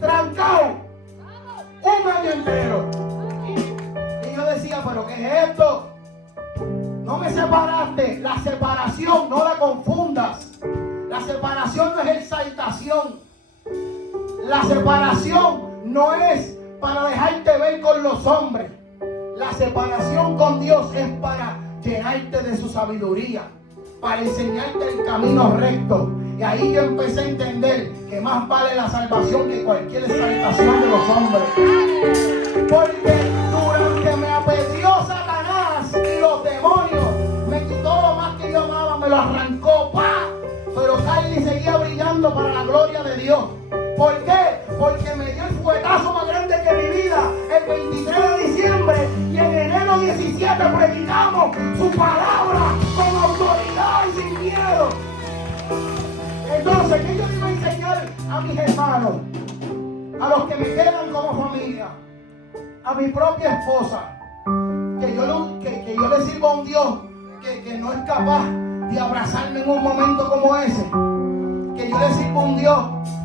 trancado, un año entero. Y yo decía, pero ¿qué es esto? No me separaste. La separación, no la confundas. La separación no es exaltación. La separación no es para dejarte ver con los hombres. La separación con Dios es para llenarte de su sabiduría, para enseñarte el camino recto. Y ahí yo empecé a entender que más vale la salvación que cualquier exaltación de los hombres. Porque durante me apedreó Satanás y los demonios, me quitó lo más que yo amaba, me lo arrancó, ¡pa! Pero Carly seguía brillando para la gloria de Dios. ¿Por qué? Porque me dio el fuetazo más grande que mi vida el 23 de diciembre y en enero 17 predicamos su palabra con autoridad y sin miedo. Entonces, ¿qué yo le iba a enseñar a mis hermanos? A los que me quedan como familia, a mi propia esposa, que yo le sirvo a un Dios que no es capaz de abrazarme en un momento como ese, que yo le sirvo a un Dios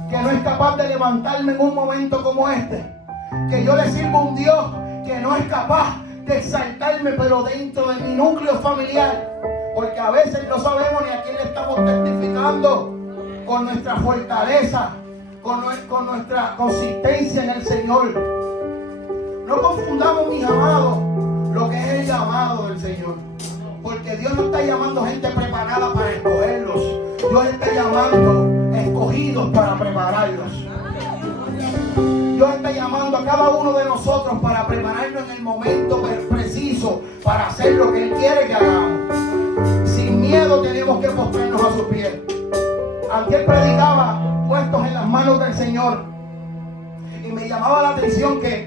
que no es capaz de levantarme en un momento como este, que yo le sirvo a un Dios que no es capaz de exaltarme, pero dentro de mi núcleo familiar, porque a veces no sabemos ni a quién le estamos testificando con nuestra fortaleza, con nuestra consistencia en el Señor. No confundamos, mis amados, lo que es el llamado del Señor, porque Dios no está llamando gente preparada para escogerlos. Dios está llamando escogidos para prepararlos. Dios está llamando a cada uno de nosotros para prepararnos en el momento preciso para hacer lo que Él quiere que hagamos. Sin miedo tenemos que postrarnos a sus pies. Aunque Él predicaba puestos en las manos del Señor, y me llamaba la atención que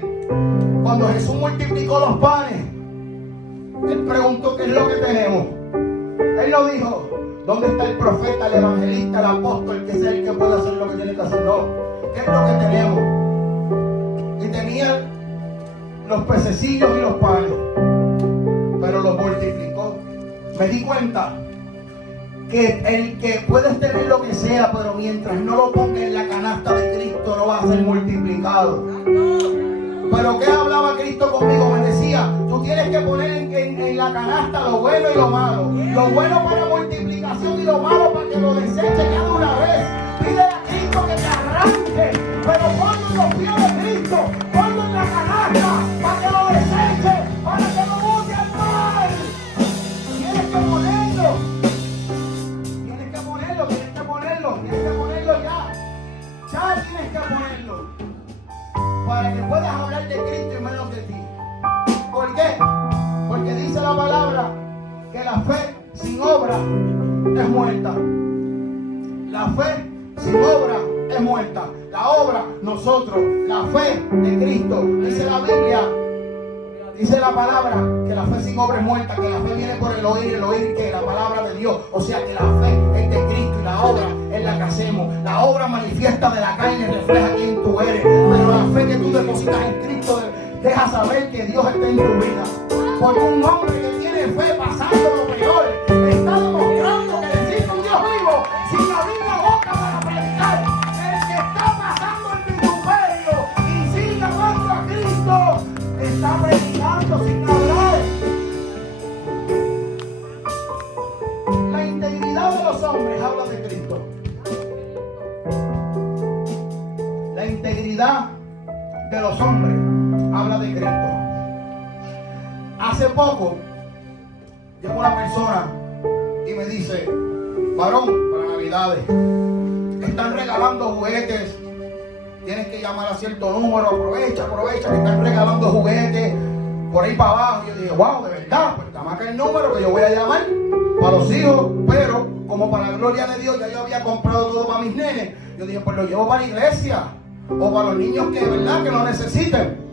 cuando Jesús multiplicó los panes, Él preguntó: ¿qué es lo que tenemos? Él no dijo: ¿dónde está el profeta, el evangelista, el apóstol, que es el que puede hacer lo que tiene que hacer? No. ¿Qué es lo que tenemos? Y tenía los pececillos y los panes, pero los multiplicó. Me di cuenta que el que puedes tener lo que sea, pero mientras no lo ponga en la canasta de Cristo, no va a ser multiplicado. Pero ¿qué hablaba Cristo conmigo? Me decía: tú tienes que poner en la canasta lo bueno y lo malo. Lo bueno para multiplicación y lo malo para que lo deseche ya de una vez. Pide a Cristo que te arranque, pero ponlo en los pies de Cristo, ponlo en la canasta para que lo deseche, para que lo bote al mar. Tienes que ponerlo. Tienes que ponerlo, tienes que ponerlo, tienes que ponerlo ya. Ya tienes que ponerlo, para que puedas hablar de Cristo y menos de ti. ¿Por qué? Porque dice la palabra que la fe sin obra es muerta. La fe sin obra es muerta. La obra, nosotros, la fe de Cristo. Dice la Biblia, dice la palabra que la fe sin obra es muerta, que la fe viene por el oír que la palabra de Dios. O sea que la fe es de Cristo y la obra es la que hacemos. La obra manifiesta de la carne refleja quién tú eres, pero la fe que tú depositas en Cristo deja saber que Dios está en tu vida. Porque un hombre que tiene fe pasando lo peor está demostrando que existe un Dios vivo sin abrir la boca para predicar. El que está pasando el vituperio y sigue amando a Cristo está predicando sin hablar. La integridad de los hombres habla de Cristo. La integridad de los hombres habla de Cristo. Hace poco llegó una persona y me dice: varón, para Navidades están regalando juguetes, tienes que llamar a cierto número, aprovecha que están regalando juguetes por ahí para abajo. Y yo dije: wow, de verdad, pues dame acá el número que yo voy a llamar para los hijos. Pero como para la gloria de Dios ya yo había comprado todo para mis nenes, yo dije: pues lo llevo para la iglesia o para los niños que de verdad que lo necesiten.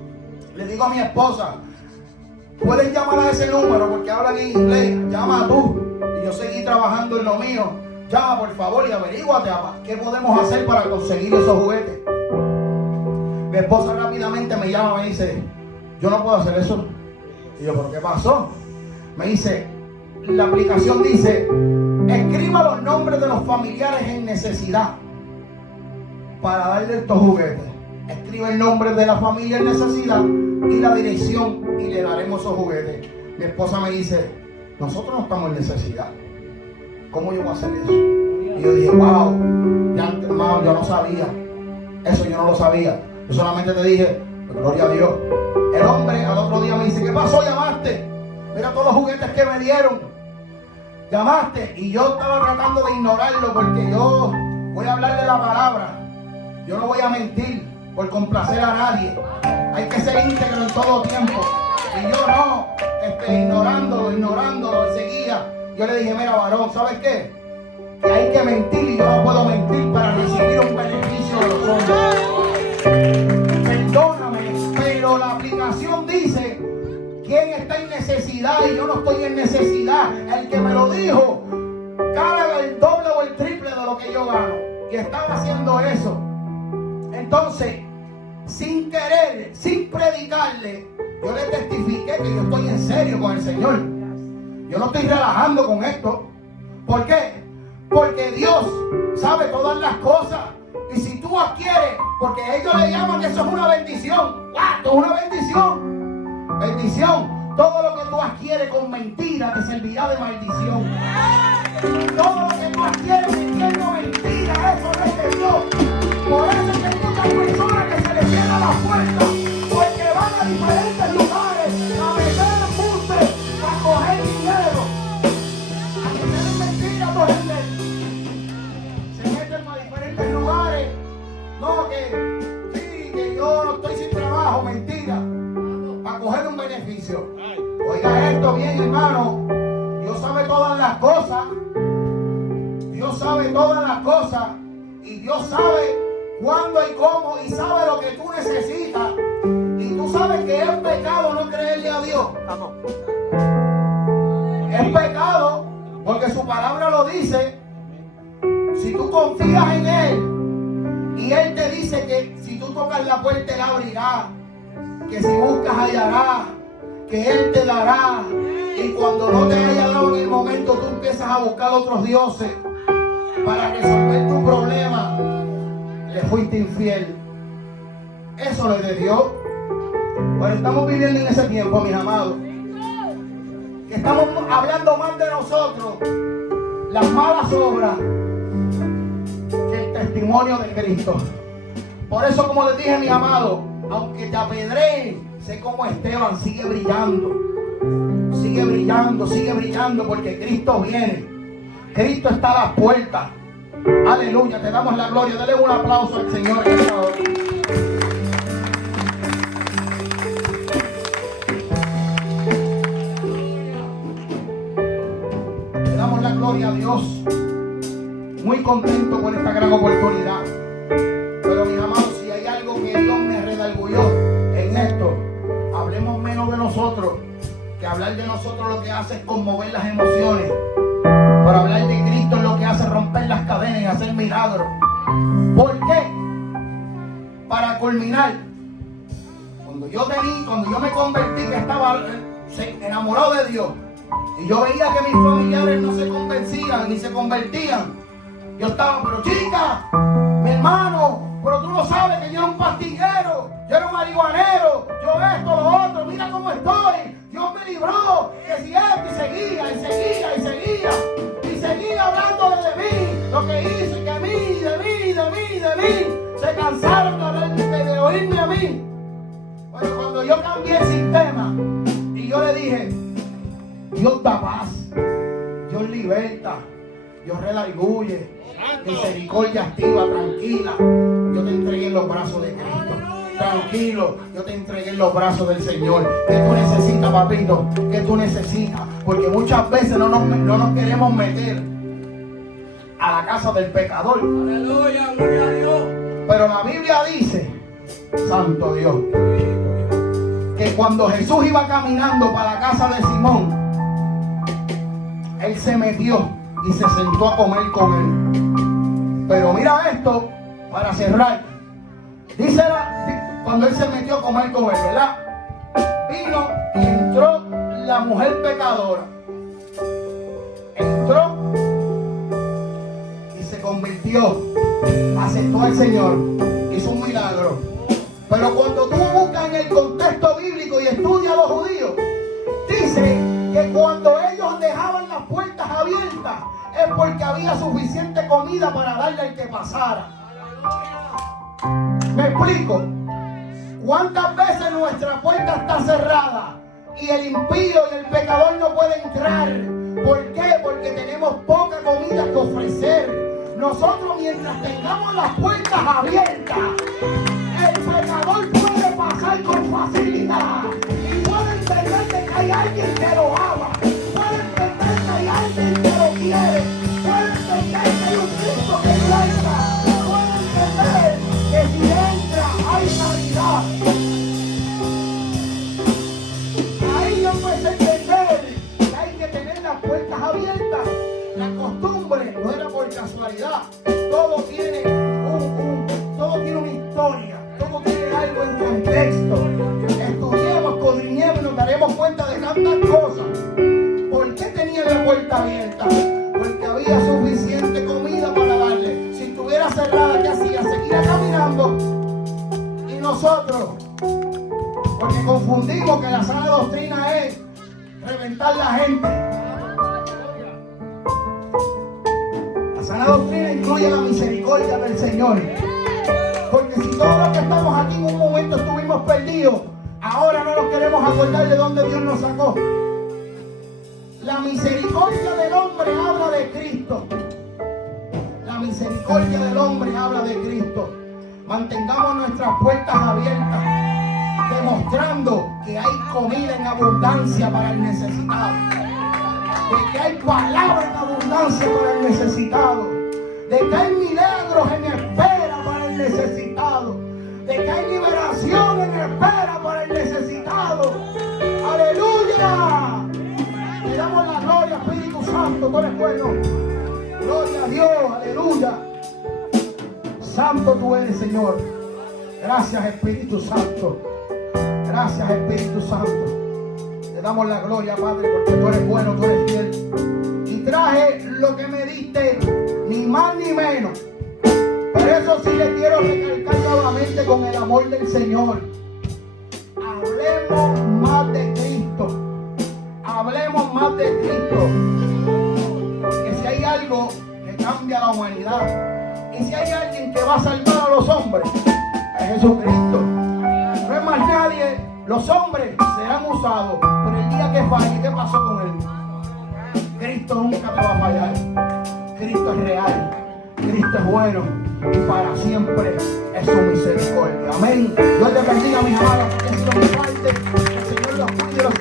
Le digo a mi esposa: puedes llamar a ese número porque hablan en inglés, llama tú. Y yo seguí trabajando en lo mío. Llama por favor y averíguate qué podemos hacer para conseguir esos juguetes. Mi esposa rápidamente me llama y me dice: yo no puedo hacer eso. Y yo: ¿pero qué pasó? Me dice: la aplicación dice: escriba los nombres de los familiares en necesidad para darle estos juguetes. Escribe el nombre de la familia en necesidad y la dirección y le daremos esos juguetes. Mi esposa me dice: nosotros no estamos en necesidad, ¿cómo yo voy a hacer eso? Y yo dije: wow, ya, hermano, yo no sabía eso, yo no lo sabía. Yo solamente te dije: gloria a Dios. El hombre al otro día me dice: ¿qué pasó? ¿Llamaste? Mira todos los juguetes que me dieron. Llamaste. Y yo estaba tratando de ignorarlo, porque yo voy a hablar de la palabra. Yo no voy a mentir por complacer a nadie. Hay que ser íntegro en todo tiempo. Y yo no, ignorándolo, y seguía. Yo le dije: mira, varón, ¿sabes qué? Que hay que mentir y yo no puedo mentir para recibir un beneficio de los hombres. Perdóname, pero la aplicación dice: ¿quién está en necesidad? Y yo no estoy en necesidad. El que me lo dijo gana el doble o el triple de lo que yo gano. Y estaba haciendo eso. Entonces, sin querer, sin predicarle, yo le testifiqué que yo estoy en serio con el Señor. Yo no estoy relajando con esto. ¿Por qué? Porque Dios sabe todas las cosas. Y si tú adquieres, porque ellos le llaman que eso es una bendición. ¡Wow! Es una bendición. Bendición. Todo lo que tú adquieres con mentira te servirá de maldición. Todo lo que tú adquieres diciendo mentira, eso no es de Dios. Por eso es que hay muchas personas que se les cierra la puerta, porque van a diferentes lugares a meter embuste, a coger dinero, a meter mentiras, a coger se meten a diferentes lugares. No, que sí, que yo no estoy sin trabajo, mentira, a coger un beneficio. Oiga esto bien, hermano. Dios sabe todas las cosas. Dios sabe todas las cosas. Y Dios sabe cuándo y cómo, y sabe lo que tú necesitas. Y tú sabes que es pecado no creerle a Dios. Es pecado, porque su palabra lo dice. Si tú confías en Él, y Él te dice que si tú tocas la puerta Él abrirá, que si buscas hallarás, que Él te dará. Y cuando no te haya dado en el momento, tú empiezas a buscar otros dioses para resolver tu problema. Le fuiste infiel. Eso no es de Dios. Bueno, estamos viviendo en ese tiempo, mis amados, que estamos hablando más de nosotros, las malas obras, que el testimonio de Cristo. Por eso, como les dije, mis amados, aunque te apedreen, sé como Esteban, sigue brillando. Sigue brillando, sigue brillando, porque Cristo viene. Cristo está a las puertas. Aleluya, te damos la gloria. Dale un aplauso al Señor en esta hora. Le damos la gloria a Dios. Muy contento con esta gran oportunidad. Pero mis amados, si hay algo que Dios me redarguyó en esto, hablemos menos de nosotros, que hablar de nosotros lo que hace es conmover las emociones. Para hablar de Cristo es lo que hace romper las cadenas y hacer milagros. ¿Por qué? Para culminar, cuando yo me convertí, que estaba enamorado de Dios, y yo veía que mis familiares no se convencían ni se convertían, yo estaba: pero chica, mi hermano, pero tú no sabes que yo era un pastillero, yo era un marihuanero, yo esto, lo otro, mira cómo estoy, Dios me libró, que si esto, y seguía hablando de mí, lo que hizo, y que de mí, se cansaron de oírme a mí. Bueno, cuando yo cambié el sistema, y yo le dije: Dios da paz, Dios liberta, Dios redarguye, misericordia activa, tranquila, yo te entregué en los brazos de Cristo. Tranquilo, yo te entregué en los brazos del Señor. ¿Qué tú necesitas, papito? ¿Qué tú necesitas? Porque muchas veces no nos queremos meter a la casa del pecador. Aleluya, gloria a Dios. Pero la Biblia dice, santo Dios, que cuando Jesús iba caminando para la casa de Simón, Él se metió y se sentó a comer con él. Pero mira esto, para cerrar. Dice cuando Él se metió a comer con él, ¿verdad? Vino y entró la mujer pecadora. convirtió, aceptó al Señor, hizo un milagro. Pero cuando tú buscas en el contexto bíblico y estudias a los judíos, dice que cuando ellos dejaban las puertas abiertas es porque había suficiente comida para darle al que pasara. ¿Me explico? ¿Cuántas veces nuestra puerta está cerrada y el impío y el pecador no puede entrar? ¿Por qué? Porque tenemos poca comida que ofrecer. Nosotros, mientras tengamos las puertas abiertas, el pecador puede pasar con facilidad y puede entender que hay alguien que lo ama, puede entender que hay alguien que lo quiere, puede entender que hay un Cristo que salva, puede entender que si entra hay sanidad. Ahí yo empecé a entender que hay que tener las puertas abiertas. La costumbre no era por casualidad, todo tiene una historia. Todo tiene algo en contexto. Estudiemos, escudriñemos y nos daremos cuenta de tantas cosas. ¿Por qué tenía la puerta abierta? Porque había suficiente comida para darle. Si estuviera cerrada, ¿qué hacía? Seguía caminando. Y nosotros, porque confundimos que la sana doctrina es reventar la gente. La sana doctrina incluye la misericordia del Señor. Porque si todos los que estamos aquí en un momento estuvimos perdidos, ahora no nos queremos acordar de dónde Dios nos sacó. La misericordia del hombre habla de Cristo. La misericordia del hombre habla de Cristo. Mantengamos nuestras puertas abiertas, demostrando que hay comida en abundancia para el necesitado, de que hay palabra en abundancia para el necesitado, de que hay milagros en espera para el necesitado, de que hay liberación en espera para el necesitado. ¡Aleluya! Le damos la gloria, Espíritu Santo, tú eres bueno. Gloria a Dios, aleluya. Santo tú eres, Señor. Gracias, Espíritu Santo. Gracias, Espíritu Santo. Le damos la gloria, Padre, porque tú eres bueno, tú eres fiel. Y traje lo que me diste, ni más ni menos. Por eso sí le quiero recalcar nuevamente con el amor del Señor. Hablemos más de Cristo. Hablemos más de Cristo. Que si hay algo que cambia la humanidad, y si hay alguien que va a salvar a los hombres, es Jesucristo. No es más nadie. Los hombres serán usados, pero el día que falle, ¿qué pasó con él? Cristo nunca te va a fallar. Cristo es real. Cristo es bueno y para siempre es su misericordia. Amén. Dios te bendiga, mis amados. Que ha sido mi parte. Que el Señor los cuide y los